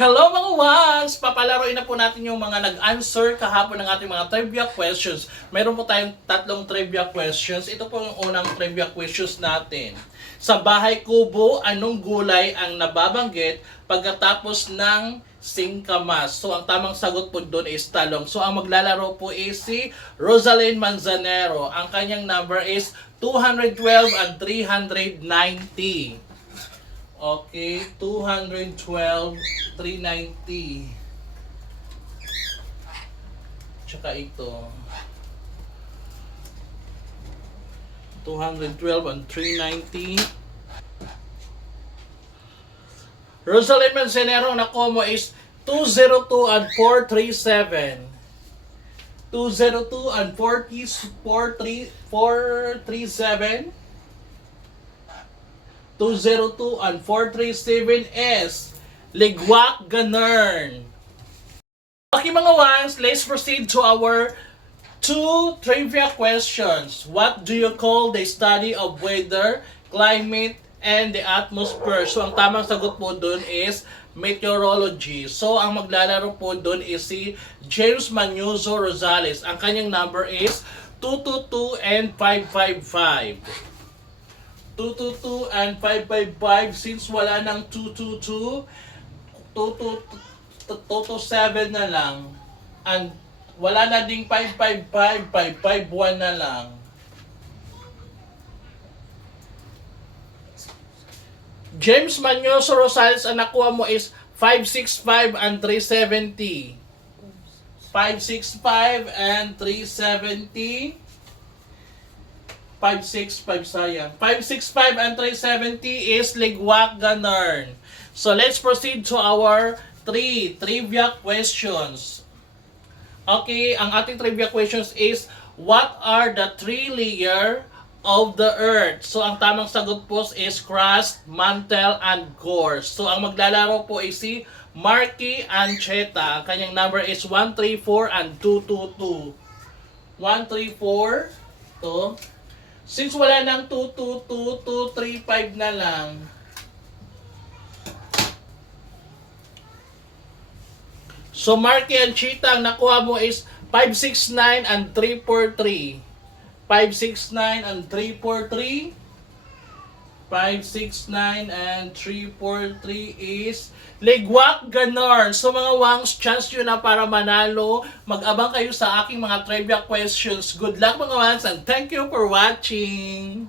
Hello mga wangs! Papalaroin na po natin yung mga nag-answer kahapon ng ating mga trivia questions. Meron po tayong tatlong trivia questions. Ito po yung unang trivia questions natin. Sa bahay kubo, anong gulay ang nababanggit pagkatapos ng singkamas? So ang tamang sagot po doon is talong. So ang maglalaro po is si Rosaline Manzanero. Ang kanyang number is 212 and 390. Okay, 212, 390. Tsaka ito. 212 and 390. Rosalie Manzanero, nakuha mo is 202 and 437. 202 and 437. 202 and 437 is Ligwak Ganern. Okay mga wangs, let's proceed to our two trivia questions. What do you call the study of weather, climate, and the atmosphere? So ang tamang sagot po dun is meteorology. So ang maglalaro po dun is si James Manuzo Rosales. Ang kanyang number is 222 and 555. 222 and 555. Since wala nang 222, 227 na lang. And wala na ding 555, 551 na lang. James Manyoso Rosales, ang nakuha mo is 565 and 370. 565 and 370. 565 sayang. 565 and 370 is Ligwak Ganern. So let's proceed to our three trivia questions. Okay, ang ating trivia questions is, what are the three layer of the earth? So ang tamang sagot po is crust, mantle, and core. So ang maglalaro po is si Marky Ancheta. Ang kanyang number is 134 and 222. 134 to. Since wala nang 222, 235 na lang. So Marky and Cheetah, ang nakuha mo is 569 and 343. 569 and 343. 569 and 343 is Ligwak Ganern. So mga wangs, chance nyo na para manalo. Mag-abang kayo sa aking mga trivia questions. Good luck mga wangs and thank you for watching!